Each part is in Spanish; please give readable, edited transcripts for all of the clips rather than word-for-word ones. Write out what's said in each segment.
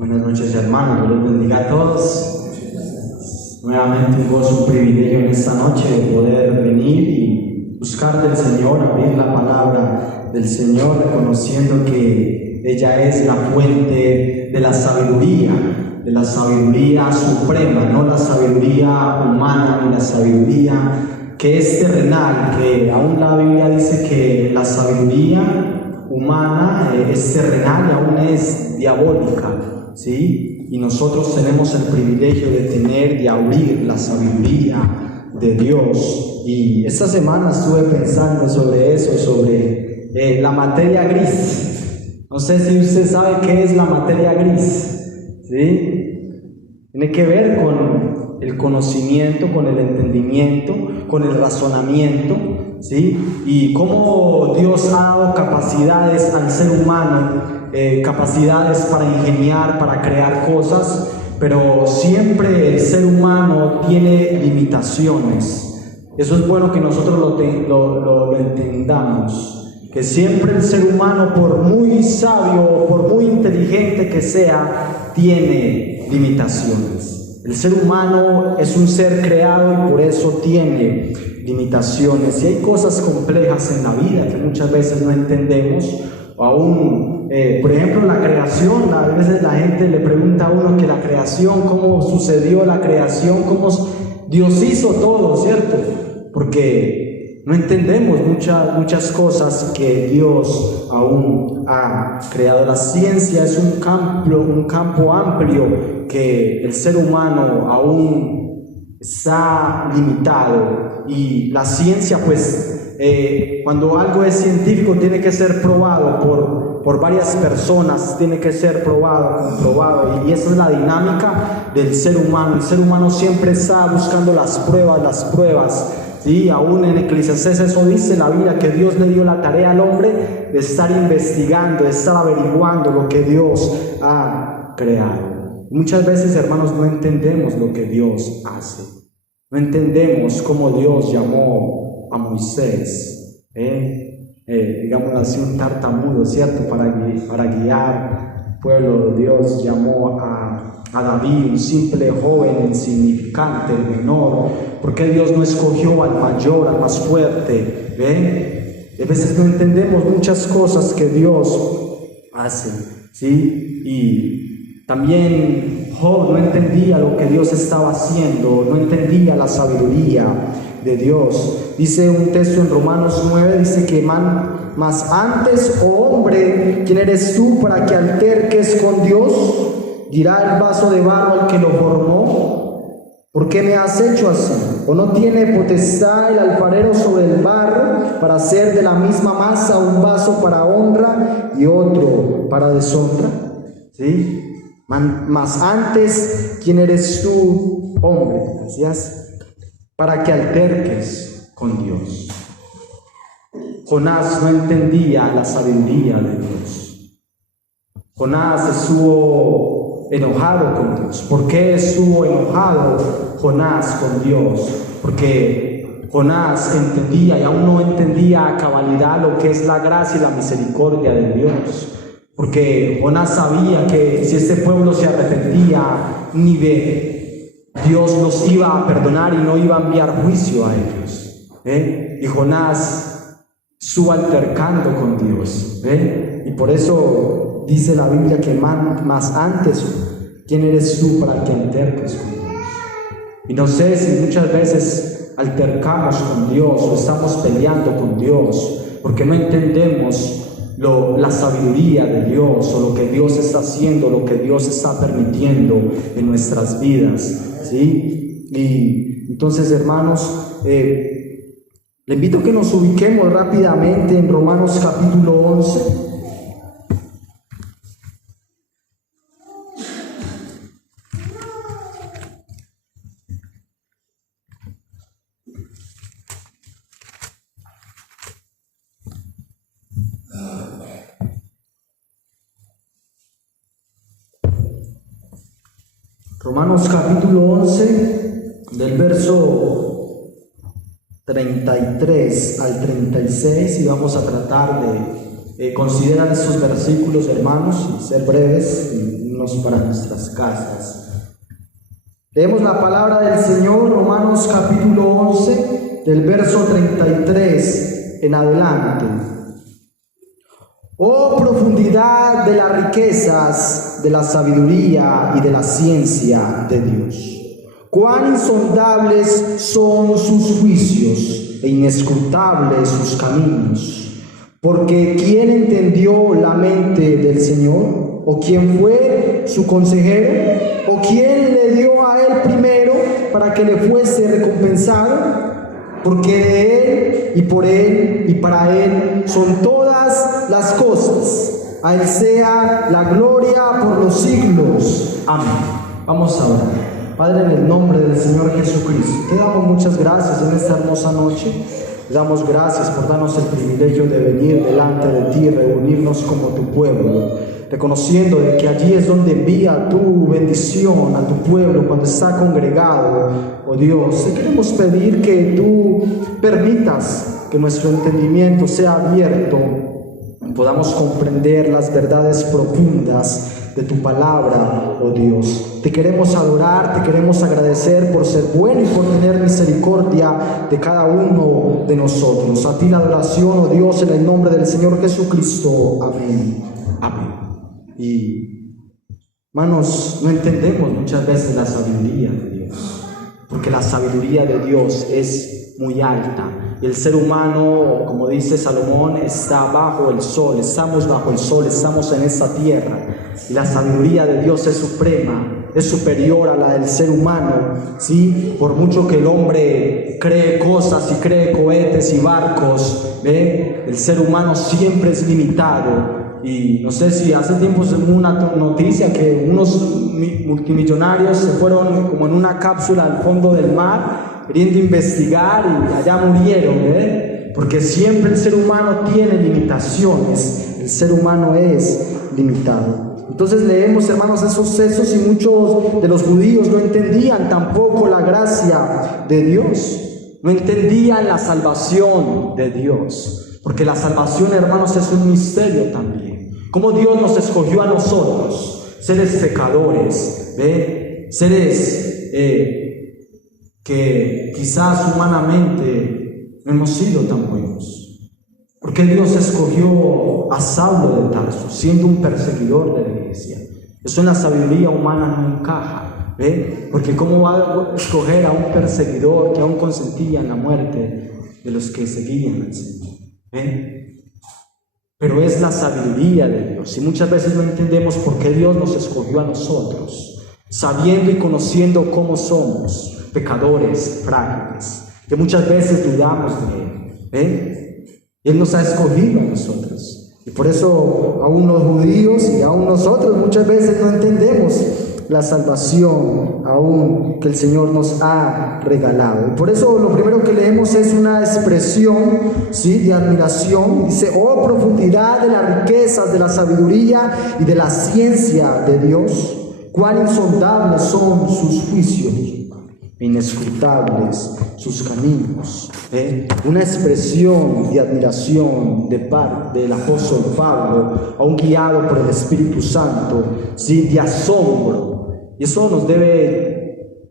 Buenas noches, hermanos. Dios los bendiga a todos. Nuevamente un gozo, un privilegio en esta noche de poder venir y buscar del Señor, abrir la palabra del Señor, reconociendo que ella es la fuente de la sabiduría suprema, no la sabiduría humana ni la sabiduría que es terrenal, que aún la Biblia dice que la sabiduría humana es terrenal y aún es diabólica, ¿sí? Y nosotros tenemos el privilegio de tener, de abrir la sabiduría de Dios. Y esta semana estuve pensando sobre eso, sobre la materia gris. No sé si usted sabe qué es la materia gris, ¿sí? Tiene que ver con el conocimiento, con el entendimiento, con el razonamiento, ¿sí? Y cómo Dios ha dado capacidades al ser humano, capacidades para ingeniar, para crear cosas, pero siempre el ser humano tiene limitaciones. Eso es bueno que nosotros lo entendamos, que siempre el ser humano, por muy sabio, por muy inteligente que sea, tiene limitaciones. El ser humano es un ser creado y por eso tiene limitaciones. Y hay cosas complejas en la vida que muchas veces no entendemos, o aún, por ejemplo, la creación. A veces la gente le pregunta a uno que la creación, cómo sucedió la creación, cómo Dios hizo todo, ¿cierto? Porque no entendemos muchas cosas que Dios aún ha creado. La ciencia es un campo amplio que el ser humano aún está limitado, y la ciencia, pues, cuando algo es científico tiene que ser probado por varias personas, tiene que ser probado, comprobado, y esa es la dinámica del ser humano. El ser humano siempre está buscando las pruebas, ¿sí? Aún en Eclesiastés eso dice la Biblia, que Dios le dio la tarea al hombre de estar investigando, de estar averiguando lo que Dios ha creado. Muchas veces, hermanos, no entendemos lo que Dios hace. No entendemos cómo Dios llamó a Moisés, digamos así, un tartamudo, ¿cierto? Para guiar al pueblo. Dios llamó a David, un simple joven insignificante, menor. ¿Por qué Dios no escogió al mayor, al más fuerte? A veces no entendemos muchas cosas que Dios hace, ¿sí? Y también Job no entendía lo que Dios estaba haciendo, no entendía la sabiduría de Dios. Dice un texto en Romanos 9, dice que mas antes, oh hombre, ¿quién eres tú para que alterques con Dios? Dirá el vaso de barro al que lo formó: ¿por qué me has hecho así? ¿O no tiene potestad el alfarero sobre el barro para hacer de la misma masa un vaso para honra y otro para deshonra? ¿Sí? Mas antes, ¿quién eres tú, hombre? Gracias. Para que alterques con Dios. Jonás no entendía la sabiduría de Dios. Jonás estuvo enojado con Dios. ¿Por qué estuvo enojado Jonás con Dios? Porque Jonás entendía, y aún no entendía a cabalidad, lo que es la gracia y la misericordia de Dios. Porque Jonás sabía que si este pueblo se arrepentía, Dios los iba a perdonar y no iba a enviar juicio a ellos. Y Jonás estuvo altercando con Dios. Y por eso dice la Biblia que más antes, ¿quién eres tú para que alterques con Dios? Y no sé si muchas veces altercamos con Dios o estamos peleando con Dios porque no entendemos la sabiduría de Dios, o lo que Dios está haciendo, lo que Dios está permitiendo en nuestras vidas, ¿sí? Y entonces, hermanos, le invito a que nos ubiquemos rápidamente en Romanos capítulo 11. Romanos capítulo 11, del verso 33 al 36, y vamos a tratar consideran estos versículos, hermanos, y ser breves y irnos para nuestras casas. Leemos la palabra del Señor, Romanos capítulo 11, del verso 33 en adelante. Oh profundidad de las riquezas, de la sabiduría y de la ciencia de Dios. Cuán insondables son sus juicios e inescrutables sus caminos. Porque ¿quién entendió la mente del Señor? ¿O quién fue su consejero? ¿O quién le dio a él primero para que le fuese recompensado? Porque de él y por él y para él son todas las cosas. A él sea la gloria por los siglos. Amén. Vamos a orar. Padre, en el nombre del Señor Jesucristo, te damos muchas gracias en esta hermosa noche. Te damos gracias por darnos el privilegio de venir delante de ti y reunirnos como tu pueblo, reconociendo de que allí es donde envía tu bendición a tu pueblo cuando está congregado. Oh Dios, te queremos pedir que tú permitas que nuestro entendimiento sea abierto y podamos comprender las verdades profundas de tu palabra, oh Dios. Te queremos adorar, te queremos agradecer por ser bueno y por tener misericordia de cada uno de nosotros. A ti la adoración, oh Dios, en el nombre del Señor Jesucristo. Amén. Amén. Y, hermanos, no entendemos muchas veces la sabiduría de Dios, porque la sabiduría de Dios es muy alta. Y el ser humano, como dice Salomón, está bajo el sol, estamos bajo el sol, estamos en esta tierra. Y la sabiduría de Dios es suprema, es superior a la del ser humano, ¿sí? Por mucho que el hombre cree cosas y cree cohetes y barcos, ¿ve? El ser humano siempre es limitado. Y no sé si hace tiempo se hubo una noticia que unos multimillonarios se fueron como en una cápsula al fondo del mar queriendo investigar y allá murieron, porque siempre el ser humano tiene limitaciones, el ser humano es limitado. Entonces leemos, hermanos, esos hechos y muchos de los judíos no entendían tampoco la gracia de Dios, no entendían la salvación de Dios, porque la salvación, hermanos, es un misterio también. Cómo Dios nos escogió a nosotros, seres pecadores, seres que quizás humanamente no hemos sido tan buenos. Porque Dios escogió a Saulo de Tarso, siendo un perseguidor de la iglesia. Eso en la sabiduría humana no encaja, porque ¿cómo va a escoger a un perseguidor que aún consentía en la muerte de los que seguían al Señor? Pero es la sabiduría de Dios, y muchas veces no entendemos por qué Dios nos escogió a nosotros, sabiendo y conociendo cómo somos pecadores frágiles, que muchas veces dudamos de Él. Él nos ha escogido a nosotros, y por eso aún los judíos y aún nosotros muchas veces no entendemos la salvación aún que el Señor nos ha regalado. Y por eso lo primero que leemos es una expresión, ¿sí?, de admiración. Dice: oh profundidad de las riquezas, de la sabiduría y de la ciencia de Dios, cuán insondables son sus juicios, inescrutables sus caminos. Una expresión de admiración de parte del apóstol Pablo, aún guiado por el Espíritu Santo, ¿sí?, de asombro. Y eso nos debe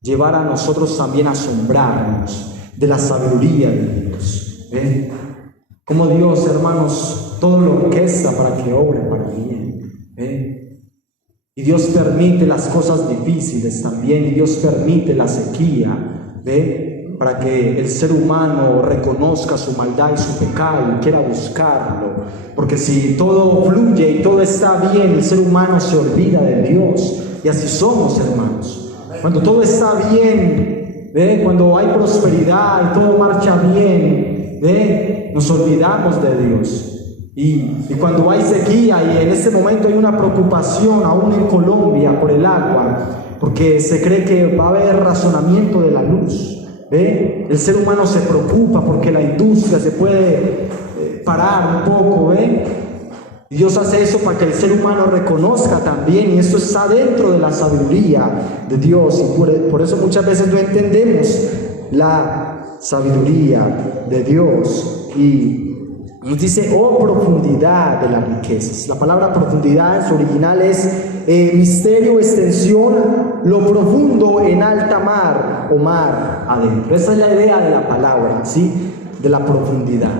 llevar a nosotros también a asombrarnos de la sabiduría de Dios. Como Dios, hermanos, todo lo orquesta para que obre para bien. Y Dios permite las cosas difíciles también, y Dios permite la sequía, para que el ser humano reconozca su maldad y su pecado y quiera buscarlo. Porque si todo fluye y todo está bien, el ser humano se olvida de Dios. Y así somos, hermanos. Cuando todo está bien, cuando hay prosperidad y todo marcha bien, nos olvidamos de Dios. Y cuando hay sequía, y en este momento hay una preocupación aún en Colombia por el agua, porque se cree que va a haber racionamiento de la luz, el ser humano se preocupa porque la industria se puede parar un poco, y Dios hace eso para que el ser humano reconozca también, y esto está dentro de la sabiduría de Dios. Y por eso muchas veces no entendemos la sabiduría de Dios. Y Nos dice, oh profundidad de las riquezas. La palabra profundidad en su original es misterio, extensión, lo profundo en alta mar o mar adentro. Esa es la idea de la palabra, ¿sí? De la profundidad.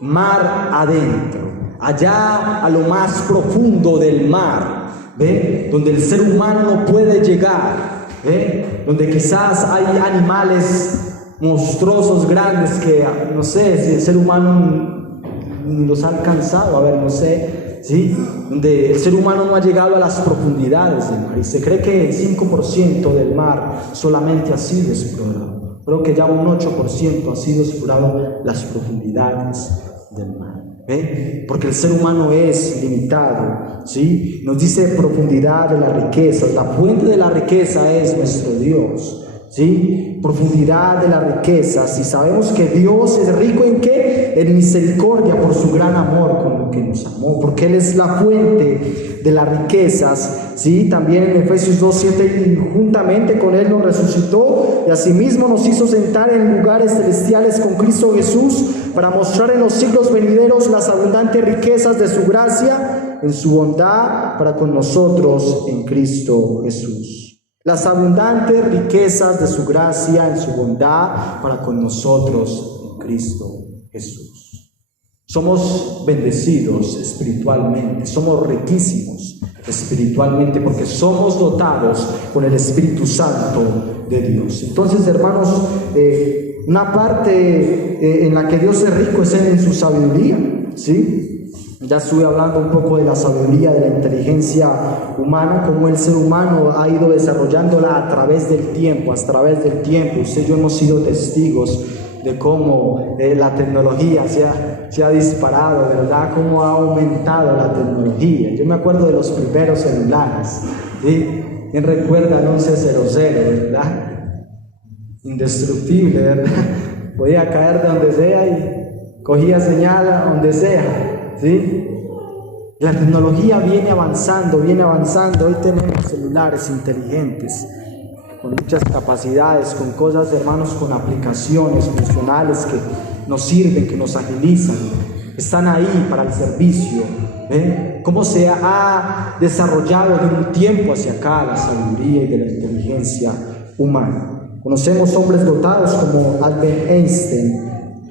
Mar adentro, allá a lo más profundo del mar, ¿ve? Donde el ser humano no puede llegar, ¿ve? Donde quizás hay animales monstruosos, grandes, que no sé si el ser humano los ha alcanzado, a ver, no sé, ¿sí? Donde el ser humano no ha llegado a las profundidades del mar, y se cree que el 5% del mar solamente ha sido explorado. Creo que ya un 8% ha sido explorado las profundidades del mar, ¿ve? Porque el ser humano es limitado, ¿sí? Nos dice profundidad de las riquezas. La fuente de la riqueza es nuestro Dios, ¿sí? Profundidad de las riquezas. Y sabemos que Dios es rico ¿en qué? En misericordia, por su gran amor con lo que nos amó, porque Él es la fuente de las riquezas, ¿sí? También en Efesios 2:7, y juntamente con Él nos resucitó y asimismo nos hizo sentar en lugares celestiales con Cristo Jesús, para mostrar en los siglos venideros las abundantes riquezas de su gracia en su bondad para con nosotros en Cristo Jesús. Las abundantes riquezas de su gracia en su bondad para con nosotros en Cristo Jesús. Somos bendecidos espiritualmente, somos riquísimos espiritualmente porque somos dotados con el Espíritu Santo de Dios. Entonces, hermanos, una parte en la que Dios es rico es en su sabiduría, ¿sí? Ya estuve hablando un poco de la sabiduría, de la inteligencia humana, cómo el ser humano ha ido desarrollándola a través del tiempo, Usted y yo hemos sido testigos de cómo la tecnología se ha disparado, ¿verdad? Cómo ha aumentado la tecnología. Yo me acuerdo de los primeros celulares, ¿sí? ¿Quién recuerda el 1100, verdad? Indestructible, ¿verdad? Podía caer de donde sea y cogía señal a donde sea, ¿sí? La tecnología viene avanzando. Hoy tenemos celulares inteligentes con muchas capacidades, con cosas, hermanos, con aplicaciones funcionales que nos sirven, que nos agilizan, están ahí para el servicio. ¿Ven cómo se ha desarrollado de un tiempo hacia acá la sabiduría y de la inteligencia humana? Conocemos hombres dotados como Albert Einstein,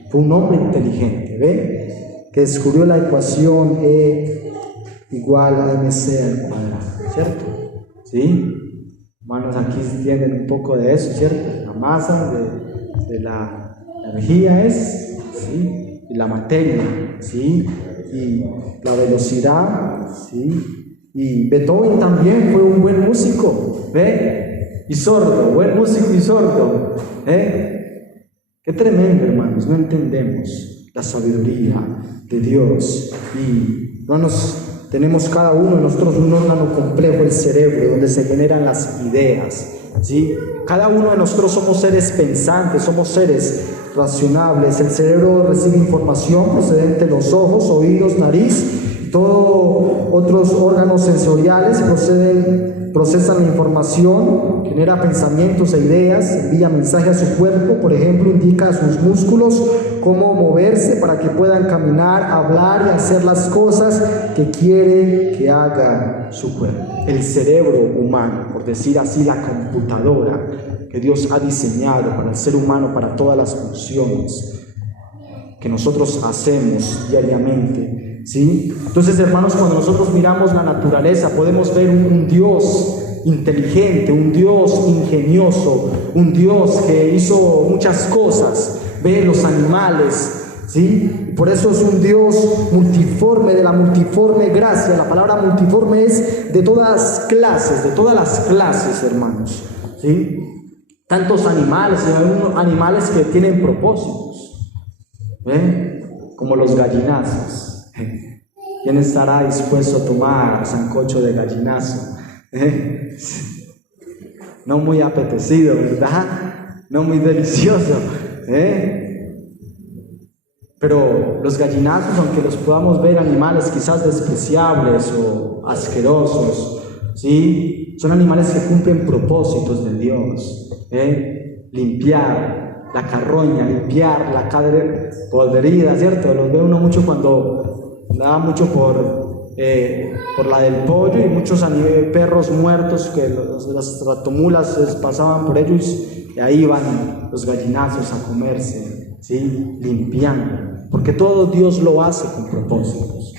fue un hombre inteligente, ¿ve? Que descubrió la ecuación E igual a mc al cuadrado, ¿cierto? ¿Sí? Hermanos, aquí entienden un poco de eso, ¿cierto? La masa de la energía es, ¿sí? Y la materia, ¿sí? Y la velocidad, ¿sí? Y Beethoven también fue un buen músico, ¿ve? Y sordo, buen músico y sordo, ¿eh? Qué tremendo, hermanos, no entendemos la sabiduría de Dios. Y hermanos, tenemos cada uno de nosotros un órgano complejo, el cerebro, donde se generan las ideas, ¿sí? Cada uno de nosotros somos seres pensantes, somos seres racionables. El cerebro recibe información procedente de los ojos, oídos, nariz, todos otros órganos sensoriales procesan la información, genera pensamientos e ideas, envía mensajes a su cuerpo, por ejemplo, indica a sus músculos cómo moverse para que puedan caminar, hablar y hacer las cosas que quiere que haga su cuerpo. El cerebro humano, por decir así, la computadora que Dios ha diseñado para el ser humano, para todas las funciones que nosotros hacemos diariamente, ¿sí? Entonces, hermanos, cuando nosotros miramos la naturaleza, podemos ver un Dios inteligente, un Dios ingenioso, un Dios que hizo muchas cosas. Ve los animales, ¿sí? Por eso es un Dios multiforme, de la multiforme gracia. La palabra multiforme es de todas las clases, hermanos, ¿sí? Tantos animales, hay unos animales que tienen propósitos, ¿ven? Como los gallinazos. ¿Quién estará dispuesto a tomar sancocho de gallinazo? No muy apetecido, ¿verdad? No muy delicioso, Pero los gallinazos, aunque los podamos ver animales quizás despreciables o asquerosos, ¿sí? Son animales que cumplen propósitos de Dios, limpiar, la carroña, limpiar la carne podrida, ¿cierto? Los ve uno mucho cuando da mucho por la del pollo, y muchos perros muertos que las tratomulas pasaban por ellos y ahí van los gallinazos a comerse, ¿sí? Limpiando, porque todo Dios lo hace con propósitos,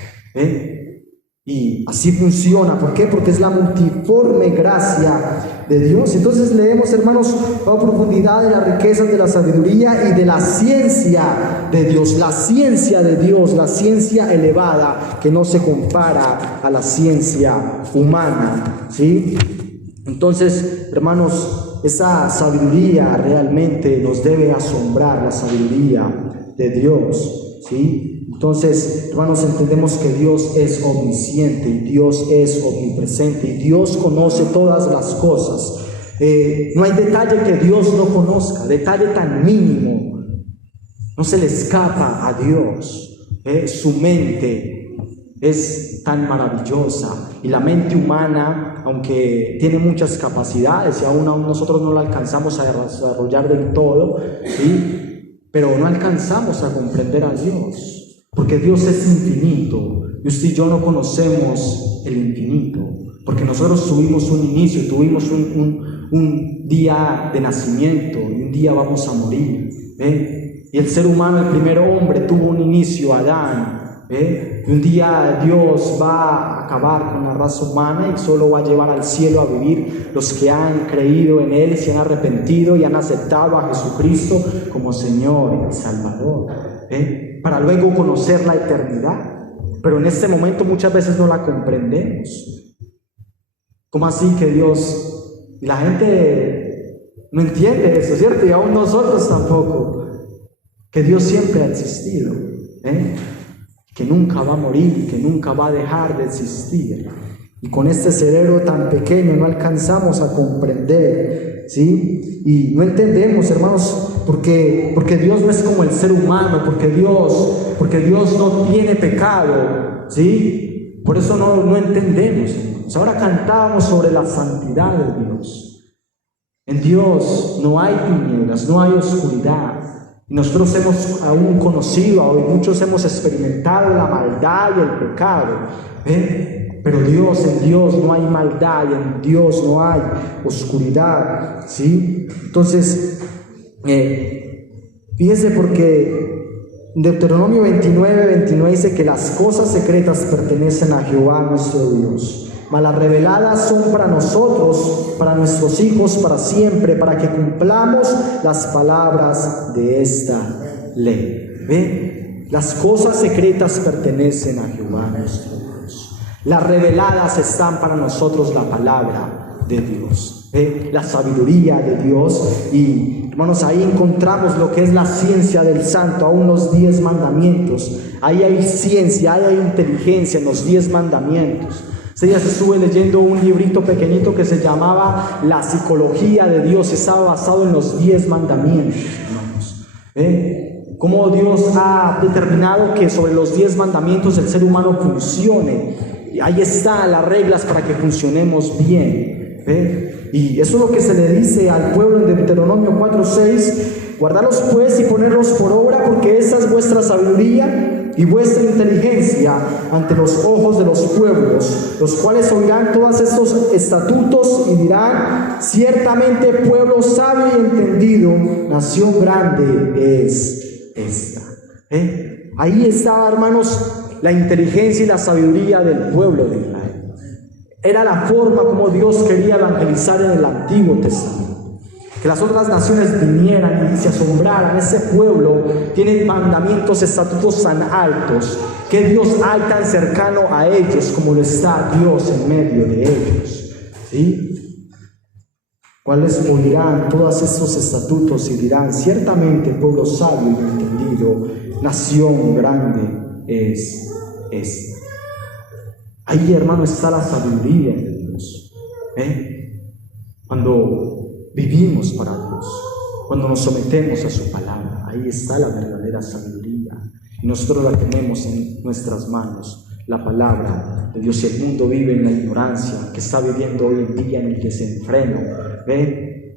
y así funciona. ¿Por qué? Porque es la multiforme gracia de Dios. Entonces leemos, hermanos, a profundidad de las riquezas de la sabiduría y de la ciencia de Dios. La ciencia de Dios, la ciencia elevada que no se compara a la ciencia humana, ¿sí? Entonces, hermanos, esa sabiduría realmente nos debe asombrar, la sabiduría de Dios, ¿sí? Entonces, hermanos, entendemos que Dios es omnisciente y Dios es omnipresente y Dios conoce todas las cosas. No hay detalle que Dios no conozca, detalle tan mínimo no se le escapa a Dios. Su mente es tan maravillosa, y la mente humana, aunque tiene muchas capacidades y aún nosotros no la alcanzamos a desarrollar del todo, ¿sí? Pero no alcanzamos a comprender a Dios. Porque Dios es infinito y usted y yo no conocemos el infinito, porque nosotros tuvimos un inicio, tuvimos un día de nacimiento y un día vamos a morir, y el ser humano, el primer hombre, tuvo un inicio, Adán, y un día Dios va a acabar con la raza humana y solo va a llevar al cielo a vivir los que han creído en Él, se han arrepentido y han aceptado a Jesucristo como Señor y Salvador, para luego conocer la eternidad. Pero en este momento muchas veces no la comprendemos. ¿Cómo así que Dios? Y la gente no entiende eso, ¿cierto? Y aún nosotros tampoco. Que Dios siempre ha existido, que nunca va a morir, que nunca va a dejar de existir. Y con este cerebro tan pequeño no alcanzamos a comprender, ¿sí? Y no entendemos, hermanos, porque Dios no es como el ser humano, porque Dios no tiene pecado, ¿sí? Por eso no entendemos, hermanos. Ahora cantábamos sobre la santidad de Dios. En Dios no hay tinieblas, no hay oscuridad. Y nosotros hemos aún conocido, hoy muchos hemos experimentado la maldad y el pecado, pero en Dios no hay maldad, y en Dios no hay oscuridad, ¿sí? Entonces, fíjense, porque Deuteronomio 29 dice que las cosas secretas pertenecen a Jehová nuestro Dios, mas las reveladas son para nosotros, para nuestros hijos, para siempre, para que cumplamos las palabras de esta ley. Las cosas secretas pertenecen a Jehová nuestro Dios. Las reveladas están para nosotros, la palabra de Dios, la sabiduría de Dios. Y hermanos, ahí encontramos lo que es la ciencia del santo, aún los 10 mandamientos. Ahí hay ciencia, ahí hay inteligencia en los 10 mandamientos. Ese día se estuve leyendo un librito pequeñito que se llamaba La psicología de Dios. Estaba basado en los 10 mandamientos, hermanos. Cómo Dios ha determinado que sobre los 10 mandamientos el ser humano funcione. Y ahí están las reglas para que funcionemos bien. Y eso es lo que se le dice al pueblo en Deuteronomio 4:6. Guardalos pues y ponerlos por obra, porque esa es vuestra sabiduría y vuestra inteligencia ante los ojos de los pueblos, los cuales oirán todos estos estatutos y dirán: ciertamente pueblo sabio y entendido, nación grande es esta. Ahí estaba, hermanos, la inteligencia y la sabiduría del pueblo de Israel. Era la forma como Dios quería evangelizar en el Antiguo Testamento. Que las otras naciones vinieran y se asombraran. Ese pueblo tiene mandamientos, estatutos tan altos. Que Dios hay tan cercano a ellos como lo está Dios en medio de ellos, ¿sí? ¿Cuáles oirán todos estos estatutos y dirán: ciertamente pueblo sabio y entendido, nación grande es esta? Ahí, hermano, está la sabiduría de Dios. Cuando vivimos para Dios, cuando nos sometemos a su palabra, ahí está la verdadera sabiduría. Y nosotros la tenemos en nuestras manos, la palabra de Dios. Y el mundo vive en la ignorancia que está viviendo hoy en día, en el desenfreno,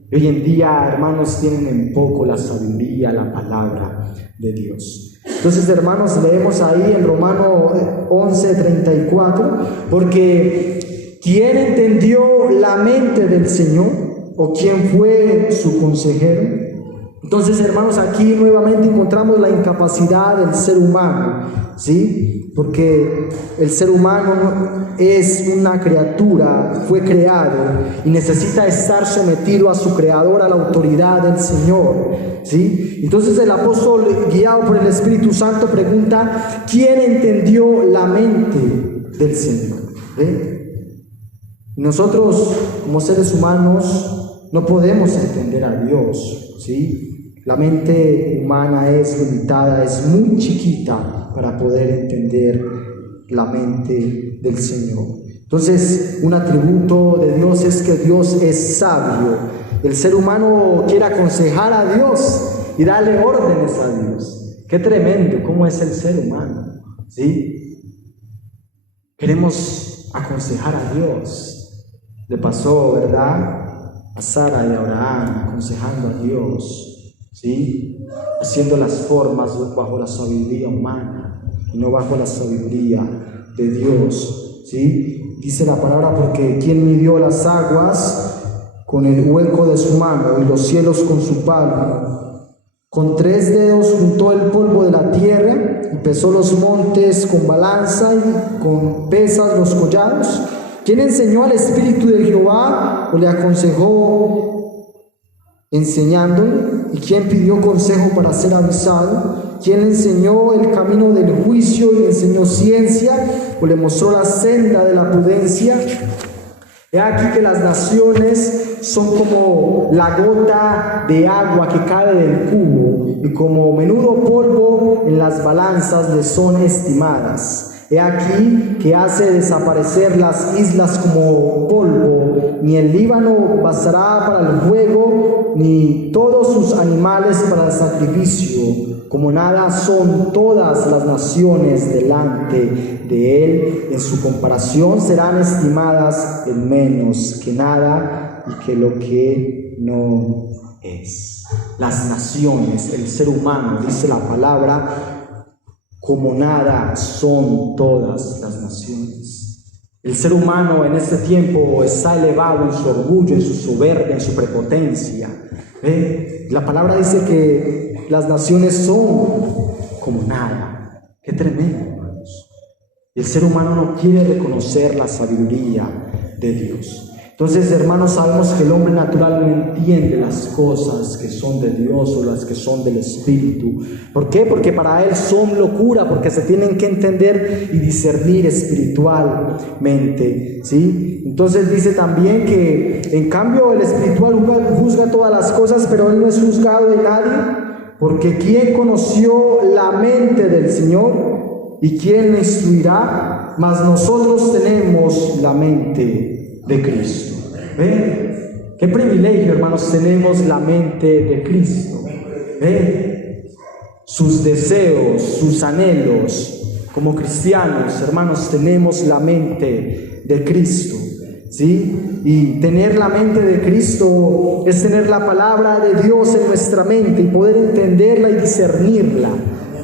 Y hoy en día, hermanos, tienen en poco la sabiduría, la palabra de Dios. Entonces, hermanos, leemos ahí en Romanos 11:34, porque ¿quién entendió la mente del Señor? ¿O quién fue su consejero? Entonces, hermanos, aquí nuevamente encontramos la incapacidad del ser humano, ¿sí? Porque el ser humano es una criatura, fue creado y necesita estar sometido a su creador, a la autoridad del Señor, ¿sí? Entonces el apóstol, guiado por el Espíritu Santo, pregunta: ¿quién entendió la mente del Señor? ¿Ve? Nosotros, como seres humanos, no podemos entender a Dios, ¿sí? La mente humana es limitada, es muy chiquita para poder entender la mente del Señor. Entonces, un atributo de Dios es que Dios es sabio. El ser humano quiere aconsejar a Dios y darle órdenes a Dios. Qué tremendo, cómo es el ser humano, ¿sí? Queremos aconsejar a Dios. Le pasó, ¿verdad?, a Sara y a Abraham, aconsejando a Dios, ¿sí? Haciendo las formas bajo la sabiduría humana y no bajo la sabiduría de Dios, ¿sí? Dice la palabra: porque ¿quién midió las aguas con el hueco de su mano y los cielos con su palmo? Con 3 dedos juntó el polvo de la tierra y pesó los montes con balanza y con pesas los collados. ¿Quién enseñó al Espíritu de Jehová o le aconsejó enseñándole? ¿Y quién pidió consejo para ser avisado? ¿Quién le enseñó el camino del juicio y le enseñó ciencia o le mostró la senda de la prudencia? He aquí que las naciones son como la gota de agua que cae del cubo, y como menudo polvo en las balanzas le son estimadas. He aquí que hace desaparecer las islas como polvo, ni el Líbano bastará para el fuego, ni todos sus animales para el sacrificio. Como nada son todas las naciones delante de él, en su comparación serán estimadas en menos que nada y que lo que no es. Las naciones, el ser humano, dice la palabra, como nada son todas las naciones. El ser humano en este tiempo está elevado en su orgullo, en su soberbia, en su prepotencia. La palabra dice que las naciones son como nada. Qué tremendo, hermanos. El ser humano no quiere reconocer la sabiduría de Dios. Entonces, hermanos, sabemos que el hombre natural no entiende las cosas que son de Dios o las que son del Espíritu. ¿Por qué? Porque para él son locura, porque se tienen que entender y discernir espiritualmente, ¿sí? Entonces dice también que en cambio el espiritual juzga todas las cosas, pero él no es juzgado de nadie, porque ¿quién conoció la mente del Señor? ¿Y quién le instruirá? Mas nosotros tenemos la mente de Cristo. ¿Ven? Qué privilegio, hermanos, tenemos la mente de Cristo. ¿Ven? Sus deseos, sus anhelos, como cristianos, hermanos, tenemos la mente de Cristo, ¿sí? Y tener la mente de Cristo es tener la palabra de Dios en nuestra mente y poder entenderla y discernirla.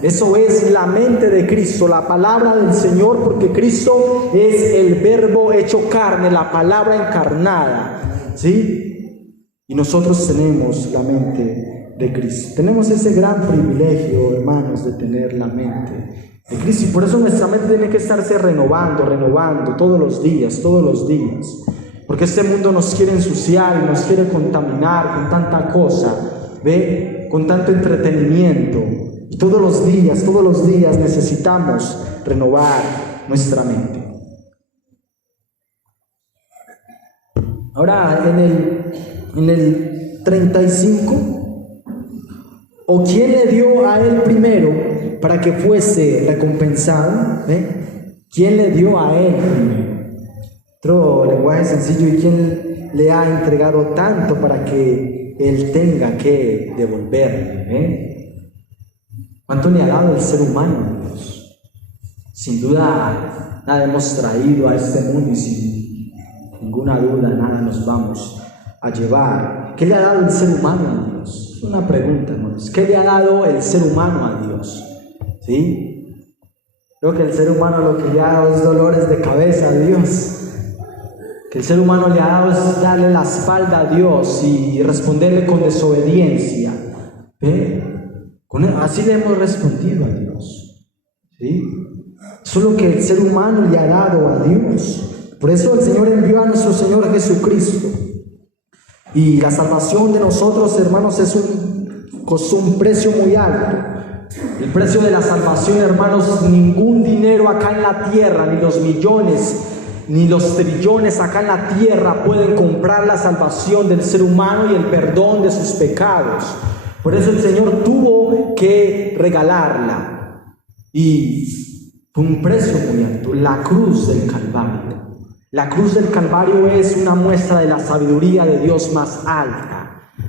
Eso es la mente de Cristo, la palabra del Señor, porque Cristo es el verbo hecho carne, la palabra encarnada, ¿sí? Y nosotros tenemos la mente de Cristo. Tenemos ese gran privilegio, hermanos, de tener la mente de Cristo. Y por eso nuestra mente tiene que estarse renovando todos los días. Porque este mundo nos quiere ensuciar y nos quiere contaminar con tanta cosa, ¿ve? Con tanto entretenimiento. Y todos los días necesitamos renovar nuestra mente. Ahora, en el 35, ¿o quién le dio a él primero para que fuese recompensado? ¿Quién le dio a él primero? Otro lenguaje sencillo: ¿y quién le ha entregado tanto para que él tenga que devolverle? ¿Cuánto le ha dado el ser humano, Dios? Sin duda, nada hemos traído a este mundo y sin ninguna duda nada nos vamos a llevar. ¿qué le ha dado el ser humano a Dios? Es una pregunta, hermanos. ¿Qué le ha dado el ser humano a Dios? ¿Sí? Creo que el ser humano lo que le ha dado es dolores de cabeza a Dios. Que el ser humano le ha dado es darle la espalda a Dios y responderle con desobediencia. Así le hemos respondido a Dios. ¿Sí? Eso es lo que el ser humano le ha dado a Dios. Por eso el Señor envió a nuestro Señor Jesucristo. Y la salvación de nosotros, hermanos, costó un precio muy alto. El precio de la salvación, hermanos, ningún dinero acá en la tierra, ni los millones, ni los trillones acá en la tierra pueden comprar la salvación del ser humano y el perdón de sus pecados. Por eso el Señor tuvo que regalarla. Y fue un precio muy alto, la cruz del Calvario. La cruz del Calvario es una muestra de la sabiduría de Dios más alta.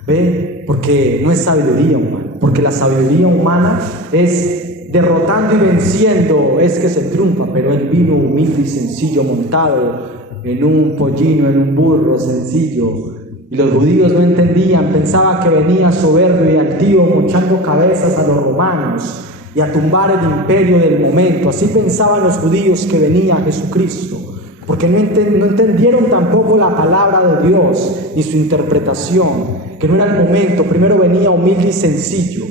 ¿Ve? Porque no es sabiduría humana, porque la sabiduría humana es derrotando y venciendo, es que se triunfa, pero Él vino humilde y sencillo, montado en un pollino, en un burro sencillo. Y los judíos no entendían, pensaban que venía soberbio y altivo, mochando cabezas a los romanos y a tumbar el imperio del momento. Así pensaban los judíos que venía Jesucristo, porque no entendieron tampoco la palabra de Dios ni su interpretación, que no era el momento. Primero venía humilde y sencillo,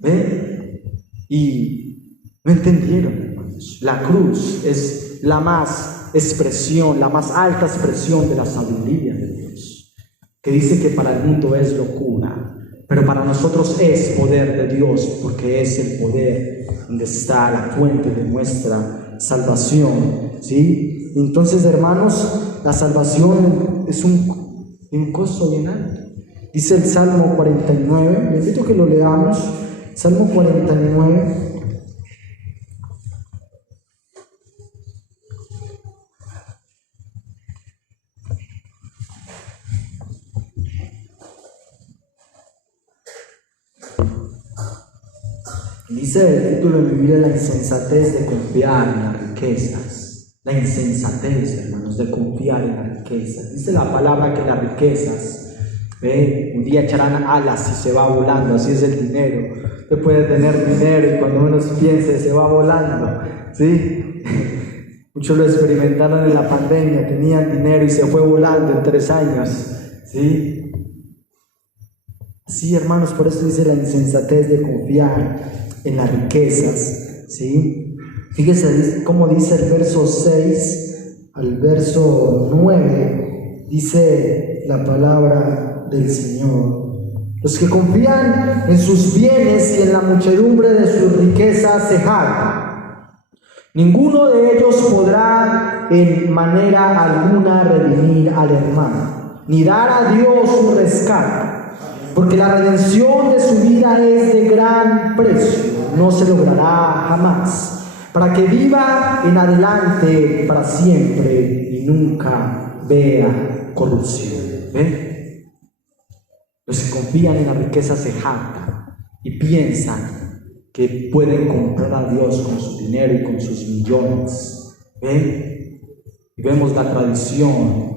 ¿ve? Y no entendieron, hermanos. La cruz es la más alta expresión de la sabiduría de Dios, que dice que para el mundo es locura, pero para nosotros es poder de Dios, porque es el poder donde está la fuente de nuestra salvación, ¿sí? Entonces, hermanos, la salvación es un costo bien alto. Dice el Salmo 49, les invito a que lo leamos. Salmo 49. Dice el título de mi Biblia: la insensatez de confiar en las riquezas. La insensatez, hermanos, de confiar en las riquezas. Dice la palabra que las riquezas, un día echarán alas y se va volando. Así es el dinero. Usted puede tener dinero y cuando menos piense se va volando, ¿sí? Muchos lo experimentaron en la pandemia. Tenían dinero y se fue volando en 3 años, ¿sí? Sí, hermanos, por eso dice la insensatez de confiar en las riquezas, ¿sí? Fíjese cómo dice el verso 6 al verso 9, dice la palabra del Señor: los que confían en sus bienes y en la muchedumbre de sus riquezas se jactan. Ninguno de ellos podrá en manera alguna redimir al hermano, ni dar a Dios un rescate, porque la redención de su vida es de gran precio, no se logrará jamás, para que viva en adelante para siempre y nunca vea corrupción. ¿Ve? Los que confían en la riqueza se jactan y piensan que pueden comprar a Dios con su dinero y con sus millones. ¿Ve? Y vemos la tradición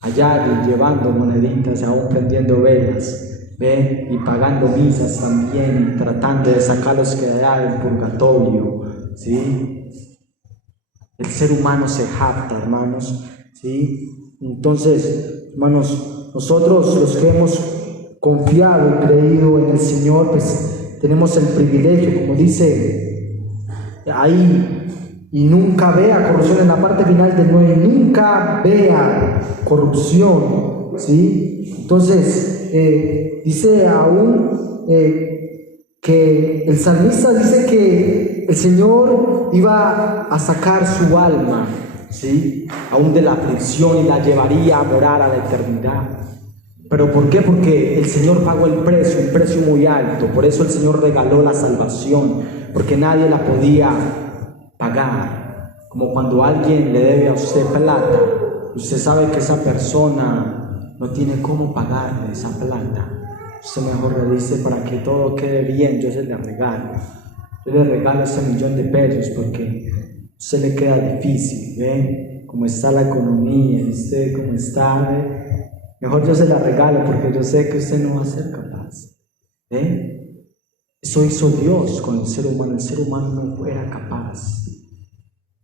allá llevando moneditas y aún prendiendo velas, ¿ve? Y pagando misas también, tratando de sacarlos que allá del purgatorio, ¿sí? El ser humano se jacta, hermanos, ¿sí? Entonces, hermanos, nosotros los que hemos confiado y creído en el Señor, pues tenemos el privilegio, como dice ahí, y nunca vea corrupción, en la parte final del 9, nunca vea corrupción, ¿sí? Entonces, dice aún que el salmista dice que el Señor iba a sacar su alma, ¿sí? Aún de la aflicción, y la llevaría a morar a la eternidad. ¿Pero por qué? Porque el Señor pagó el precio, un precio muy alto. Por eso el Señor regaló la salvación, porque nadie la podía pagar. Como cuando alguien le debe a usted plata, usted sabe que esa persona no tiene cómo pagarle esa plata. Usted mejor le dice: para que todo quede bien, yo se le regalo. Yo le regalo ese $1.000.000 porque a usted le queda difícil, ¿ve? Cómo está la economía, usted cómo está, ¿ve? Mejor yo se la regalo porque yo sé que usted no va a ser capaz. Eso hizo Dios con el ser humano. El ser humano no era capaz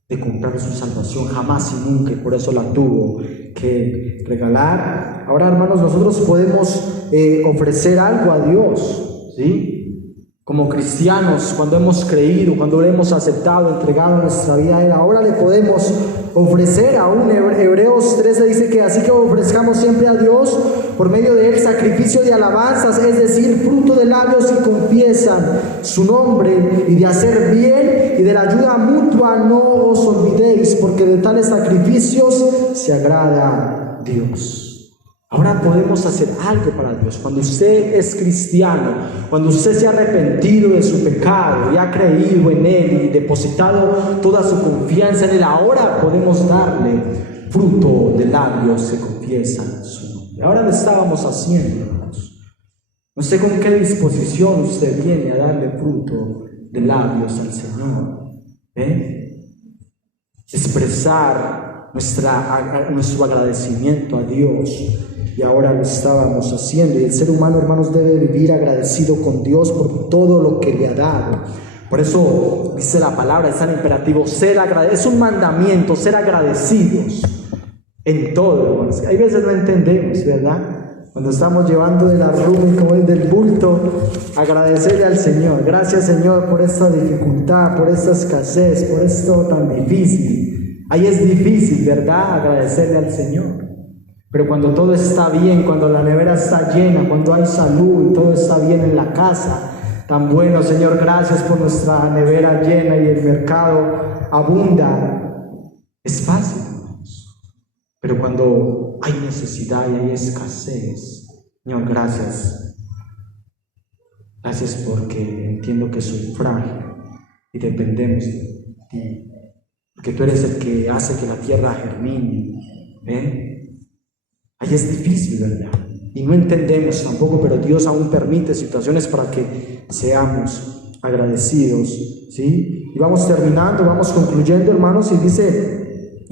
de comprar su salvación, jamás y nunca, y por eso la tuvo que regalar. Ahora, hermanos, nosotros podemos ofrecer algo a Dios, ¿sí? Como cristianos, cuando hemos creído, cuando le hemos aceptado, entregado nuestra vida a Él, ahora le podemos ofrecer aún. Hebreos 13 dice que así que ofrezcamos siempre a Dios por medio de Él sacrificio de alabanzas, es decir, fruto de labios que confiesan su nombre, y de hacer bien y de la ayuda mutua no os olvidéis, porque de tales sacrificios se agrada Dios. Ahora podemos hacer algo para Dios. Cuando usted es cristiano, cuando usted se ha arrepentido de su pecado y ha creído en Él y depositado toda su confianza en Él, ahora podemos darle fruto de labios que confiesan su nombre. Ahora lo estábamos haciendo, hermanos. No sé con qué disposición usted viene a darle fruto de labios al Señor. Expresar nuestro agradecimiento a Dios. Y ahora lo estábamos haciendo. Y el ser humano, hermanos, debe vivir agradecido con Dios por todo lo que le ha dado. Por eso dice la palabra, es tan imperativo, es un mandamiento, ser agradecidos en todo, hermanos. Hay veces no entendemos, ¿verdad? Cuando estamos llevando de la rumba y como es del bulto, agradecerle al Señor. Gracias, Señor, por esta dificultad, por esta escasez, por esto tan difícil. Ahí es difícil, ¿verdad? Agradecerle al Señor. Pero cuando todo está bien, cuando la nevera está llena, cuando hay salud y todo está bien en la casa, tan bueno, Señor, gracias por nuestra nevera llena y el mercado abunda. Es fácil, hermanos. Pero cuando hay necesidad y hay escasez, Señor, gracias. Gracias porque entiendo que soy frágil y dependemos de ti. Porque tú eres el que hace que la tierra germine. Ahí es difícil, ¿verdad? Y no entendemos tampoco, pero Dios aún permite situaciones para que seamos agradecidos, ¿sí? Y vamos terminando, vamos concluyendo, hermanos, y dice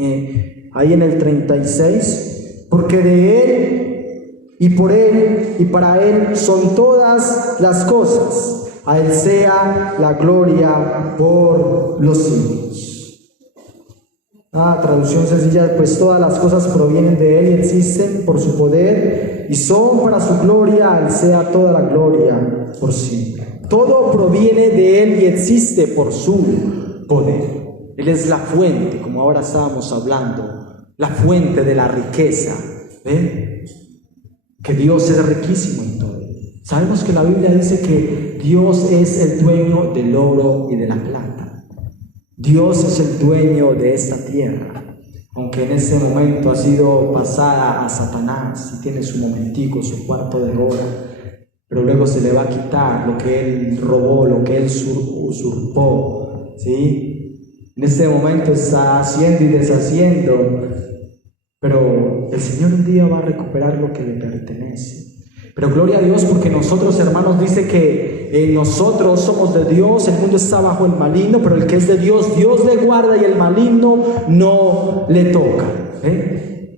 ahí en el 36, porque de Él y por Él y para Él son todas las cosas, a Él sea la gloria por los siglos. Traducción sencilla, pues todas las cosas provienen de Él y existen por su poder y son para su gloria, a Él sea toda la gloria por siempre. Todo proviene de Él y existe por su poder. Él es la fuente, como ahora estábamos hablando, la fuente de la riqueza. Que Dios es riquísimo en todo. Sabemos que la Biblia dice que Dios es el dueño del oro y de la plata. Dios es el dueño de esta tierra, aunque en este momento ha sido pasada a Satanás y tiene su momentico, su cuarto de hora, pero luego se le va a quitar lo que él robó, lo que él usurpó, ¿sí? En este momento está haciendo y deshaciendo, pero el Señor un día va a recuperar lo que le pertenece. Pero gloria a Dios, porque nosotros, hermanos, dice que nosotros somos de Dios, el mundo está bajo el maligno, pero el que es de Dios, Dios le guarda y el maligno no le toca.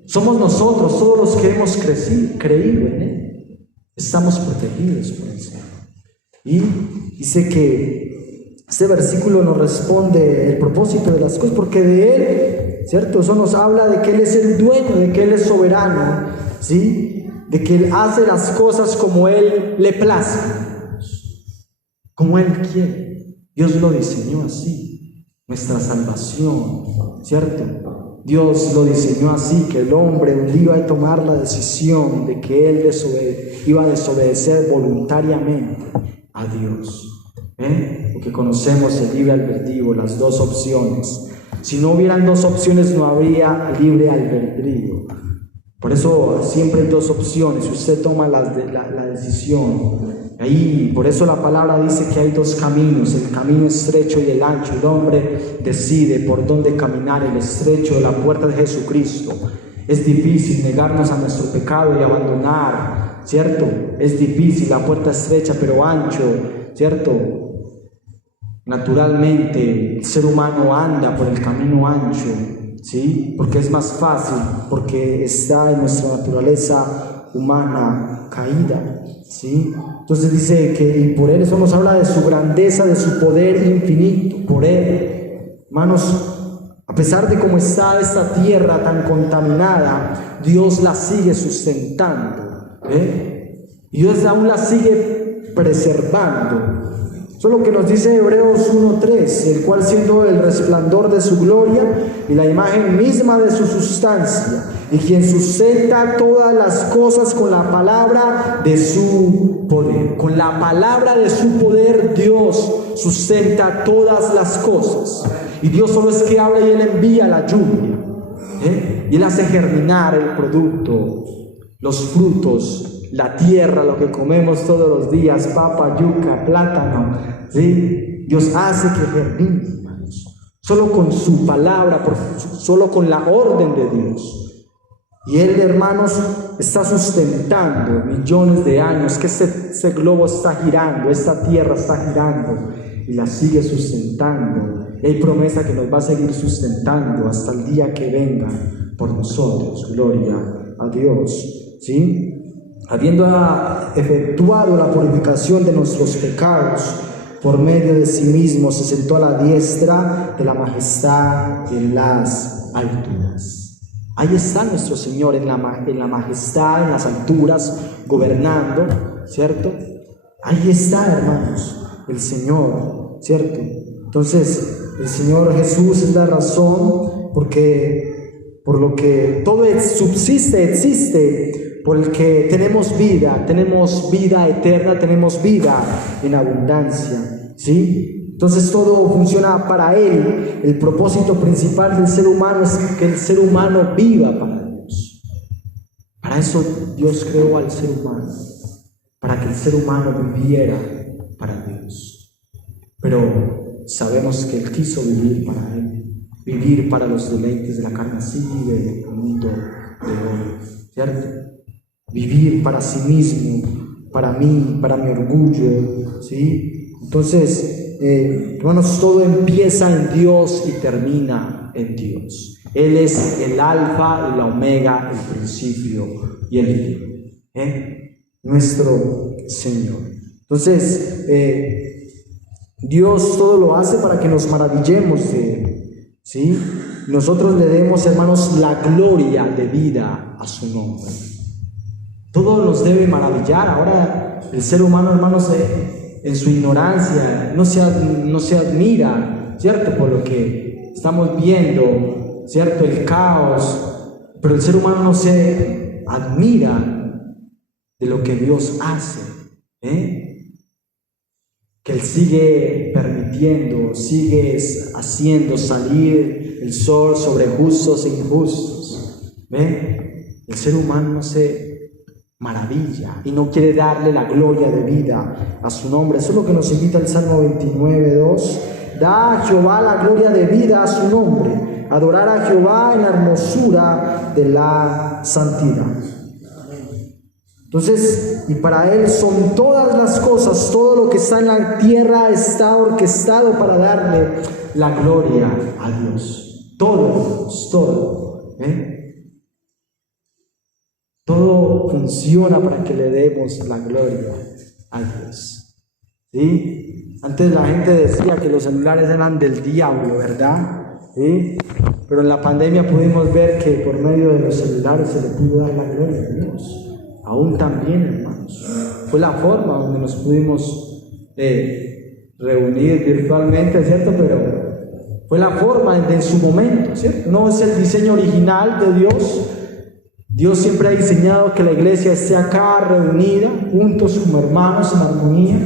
Somos nosotros, todos los que hemos creído en Él, estamos protegidos por el Señor. Y dice que este versículo nos responde el propósito de las cosas, porque de Él, ¿cierto? Eso nos habla de que Él es el dueño, de que Él es soberano, ¿sí? De que Él hace las cosas como Él le place, como Él quiere. Dios lo diseñó así, nuestra salvación, ¿cierto? Dios lo diseñó así, que el hombre un día iba a tomar la decisión de que Él iba a desobedecer voluntariamente a Dios. Porque conocemos el libre albedrío, las dos opciones. Si no hubieran dos opciones, no habría libre albedrío. Por eso siempre hay dos opciones, usted toma la decisión. Ahí, por eso la palabra dice que hay dos caminos, el camino estrecho y el ancho. El hombre decide por dónde caminar, el estrecho de la puerta de Jesucristo. Es difícil negarnos a nuestro pecado y abandonar, ¿cierto? Es difícil, la puerta estrecha pero ancho, ¿cierto? Naturalmente el ser humano anda por el camino ancho, ¿sí? Porque es más fácil, porque está en nuestra naturaleza humana caída, ¿sí? Entonces dice que y por Él, eso nos habla de su grandeza, de su poder infinito, por Él. Hermanos, a pesar de cómo está esta tierra tan contaminada, Dios la sigue sustentando, y Dios aún la sigue preservando. Eso es lo que nos dice Hebreos 1:3, el cual siendo el resplandor de su gloria y la imagen misma de su sustancia, y quien sustenta todas las cosas con la palabra de su poder. Con la palabra de su poder Dios sustenta todas las cosas. Y Dios solo es que habla y Él envía la lluvia, y Él hace germinar el producto, los frutos, la tierra, lo que comemos todos los días, papa, yuca, plátano, ¿sí? Dios hace que germine, hermanos, solo con su palabra, solo con la orden de Dios. Y Él, hermanos, está sustentando millones de años que ese globo está girando, esta tierra está girando y la sigue sustentando. Y hay promesa que nos va a seguir sustentando hasta el día que venga por nosotros. Gloria a Dios, ¿sí? Habiendo efectuado la purificación de nuestros pecados, por medio de sí mismo se sentó a la diestra de la majestad en las alturas. Ahí está nuestro Señor en la majestad, en las alturas, gobernando, ¿cierto? Ahí está, hermanos, el Señor, ¿cierto? Entonces, el Señor Jesús es la razón por lo que todo subsiste, existe, por el que tenemos vida eterna, tenemos vida en abundancia, ¿sí? Entonces todo funciona para Él. El propósito principal del ser humano es que el ser humano viva para Dios. Para eso Dios creó al ser humano, para que el ser humano viviera para Dios. Pero sabemos que Él quiso vivir para Él, vivir para los deleites de la carne. Así vive el mundo de hoy, ¿cierto? Vivir para sí mismo, para mí, para mi orgullo, ¿sí? Entonces, hermanos, todo empieza en Dios y termina en Dios. Él es el alfa y la omega, el principio y el fin, nuestro Señor. Entonces, Dios todo lo hace para que nos maravillemos de Él, ¿sí? Nosotros le demos, hermanos, la gloria de vida a su nombre. Todo nos debe maravillar. Ahora el ser humano, hermanos, en su ignorancia no se admira, ¿cierto? Por lo que estamos viendo, ¿cierto? El caos. Pero el ser humano no se admira de lo que Dios hace, que Él sigue permitiendo, sigue haciendo salir el sol sobre justos e injustos. El ser humano no se maravilla y no quiere darle la gloria de vida a su nombre. Eso es lo que nos invita el Salmo 29:2. Da a Jehová la gloria de vida a su nombre, adorar a Jehová en la hermosura de la santidad. Entonces, y para Él son todas las cosas, todo lo que está en la tierra está orquestado para darle la gloria a Dios. Todo. Todo funciona para que le demos la gloria a Dios, ¿sí? Antes la gente decía que los celulares eran del diablo, ¿verdad? ¿Sí? Pero en la pandemia pudimos ver que por medio de los celulares se le pudo dar la gloria a Dios. Aún también, hermanos, fue la forma donde nos pudimos reunir virtualmente, ¿cierto? Pero fue la forma en su momento, ¿cierto? No es el diseño original de Dios. Dios siempre ha diseñado que la iglesia esté acá reunida, juntos como hermanos en armonía,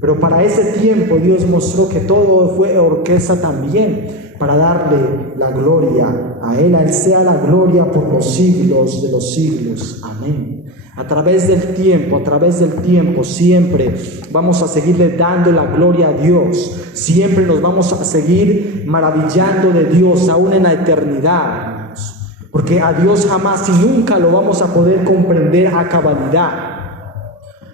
pero para ese tiempo Dios mostró que todo fue orquesta también, para darle la gloria a Él. A Él sea la gloria por los siglos de los siglos. Amén. A través del tiempo, siempre vamos a seguirle dando la gloria a Dios. Siempre nos vamos a seguir maravillando de Dios, aún en la eternidad. Porque a Dios jamás y nunca lo vamos a poder comprender a cabalidad.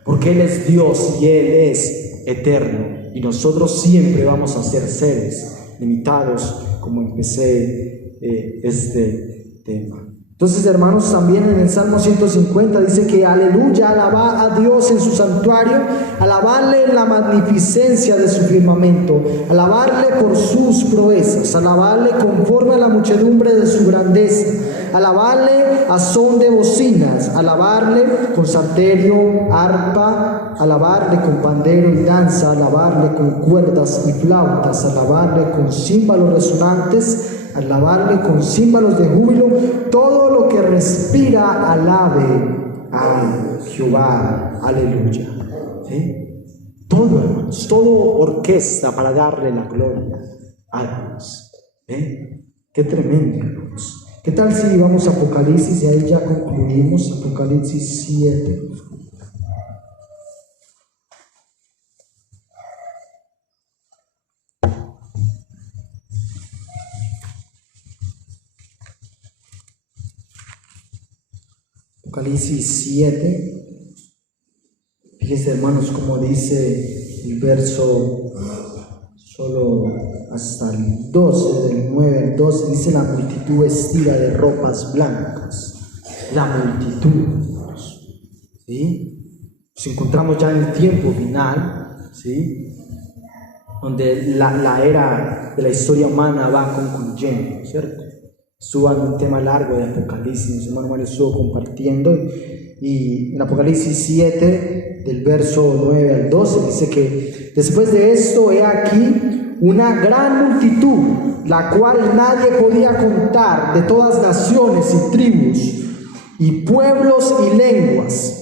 Porque Él es Dios y Él es eterno. Y nosotros siempre vamos a ser seres limitados, como empecé este tema. Entonces, hermanos, también en el Salmo 150 dice que aleluya, alabad a Dios en su santuario, alabarle en la magnificencia de su firmamento, alabarle por sus proezas, alabarle conforme a la muchedumbre de su grandeza, alabarle a son de bocinas, alabarle con salterio, arpa, alabarle con pandero y danza, alabarle con cuerdas y flautas, alabarle con címbalos resonantes, alabarle con címbalos de júbilo. Todo lo que respira alabe a Jehová. Aleluya. ¿Sí? Todo, hermanos, todo orquesta para darle la gloria a Dios. Qué tremendo, hermanos. ¿Qué tal si vamos a Apocalipsis y ahí ya concluimos? Apocalipsis 7. Apocalipsis 7, fíjense, hermanos, como dice el verso solo hasta el 12, del 9 al 12, dice la multitud vestida de ropas blancas. La multitud, ¿sí? Nos encontramos ya en el tiempo final, ¿sí? Donde la era de la historia humana va concluyendo, ¿cierto? Estuvo en un tema largo de Apocalipsis, mi hermano Mario estuvo compartiendo, y en Apocalipsis 7, del verso 9 al 12, dice que después de esto, he aquí una gran multitud, la cual nadie podía contar, de todas naciones y tribus, y pueblos y lenguas,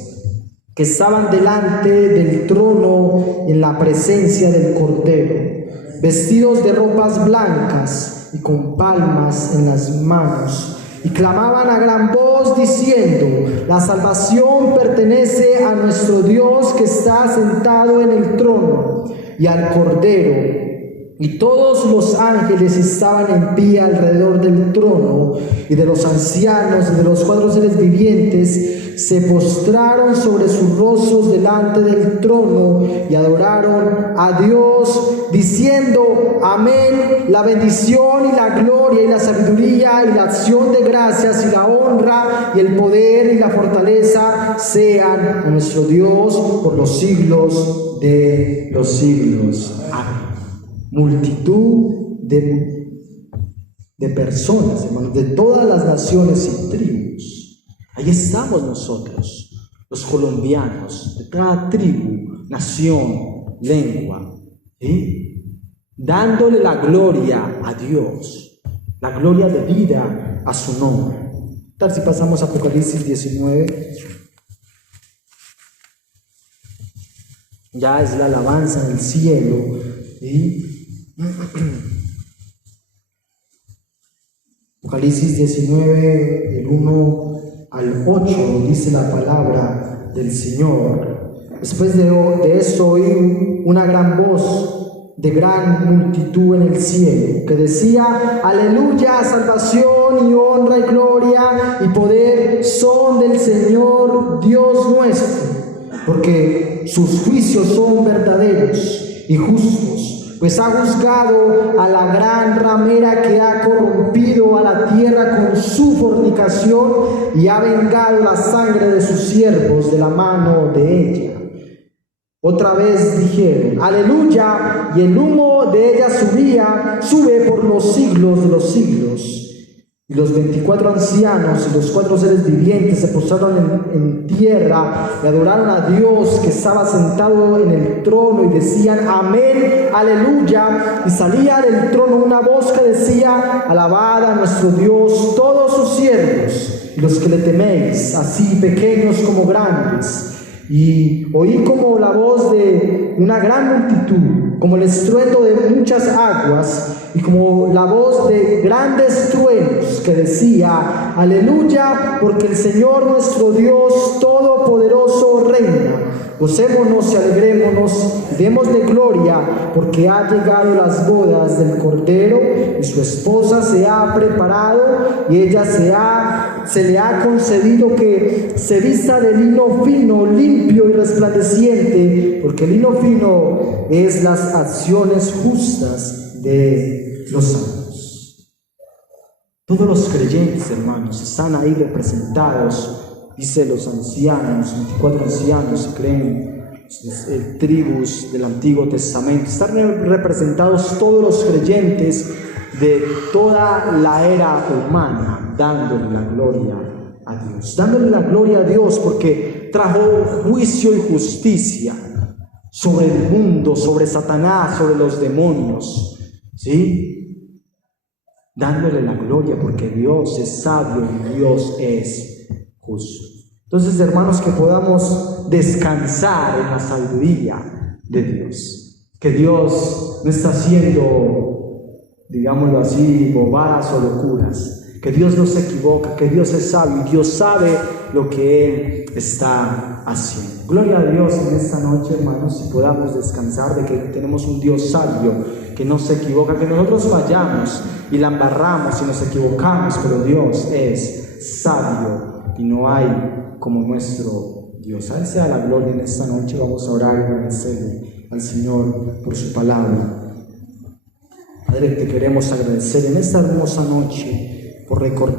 que estaban delante del trono en la presencia del Cordero, vestidos de ropas blancas, y con palmas en las manos, y clamaban a gran voz diciendo: la salvación pertenece a nuestro Dios que está sentado en el trono y al Cordero. Y todos los ángeles estaban en pie alrededor del trono, y de los ancianos y de los 4 seres vivientes se postraron sobre sus rostros delante del trono y adoraron a Dios, diciendo: amén, la bendición y la gloria y la sabiduría y la acción de gracias y la honra y el poder y la fortaleza sean a nuestro Dios por los siglos de los siglos. Amén. Multitud de personas, hermanos, de todas las naciones y tribus. Ahí estamos nosotros, los colombianos, de cada tribu, nación, lengua, ¿sí? Dándole la gloria a Dios, la gloria de vida a su nombre. Tal si pasamos a Apocalipsis 19. Ya es la alabanza del cielo, ¿sí? Apocalipsis 19, del 1 al 8, dice la palabra del Señor. Después de eso oí una gran voz de gran multitud en el cielo, que decía: aleluya, salvación y honra y gloria y poder son del Señor Dios nuestro, porque sus juicios son verdaderos y justos, pues ha juzgado a la gran ramera que ha corrompido a la tierra con su fornicación, y ha vengado la sangre de sus siervos de la mano de ella. Otra vez dijeron: aleluya, y el humo de ella sube por los siglos de los siglos. Y los 24 ancianos y los 4 seres vivientes se postraron en tierra y adoraron a Dios que estaba sentado en el trono, y decían: amén, aleluya. Y salía del trono una voz que decía: alabad a nuestro Dios todos sus siervos y los que le teméis, así pequeños como grandes. Y oí como la voz de una gran multitud, como el estruendo de muchas aguas, y como la voz de grandes truenos, que decía: aleluya, porque el Señor nuestro Dios Todopoderoso reina. Gocémonos y alegrémonos, démosle gloria, porque ha llegado las bodas del Cordero, y su esposa se ha preparado, y ella se le ha concedido que se vista de lino fino, limpio y resplandeciente, porque el lino fino es las acciones justas de los santos. Todos los creyentes, hermanos, están ahí representados. Dice los ancianos, 24 ancianos se creen tribus del Antiguo Testamento. Están representados todos los creyentes de toda la era humana, dándole la gloria a Dios. Dándole la gloria a Dios porque trajo juicio y justicia sobre el mundo, sobre Satanás, sobre los demonios. ¿Sí? Dándole la gloria porque Dios es sabio y Dios es justo. Entonces, hermanos, que podamos descansar en la sabiduría de Dios. Que Dios no está haciendo, digámoslo así, bobadas o locuras. Que Dios no se equivoca, que Dios es sabio y Dios sabe lo que Él está haciendo. Gloria a Dios en esta noche, hermanos, y podamos descansar de que tenemos un Dios sabio, que no se equivoca, que nosotros fallamos y la embarramos y nos equivocamos, pero Dios es sabio y no hay como nuestro Dios. A Él sea la gloria en esta noche. Vamos a orar y agradecerle al Señor por su palabra. Padre, te queremos agradecer en esta hermosa noche por recordar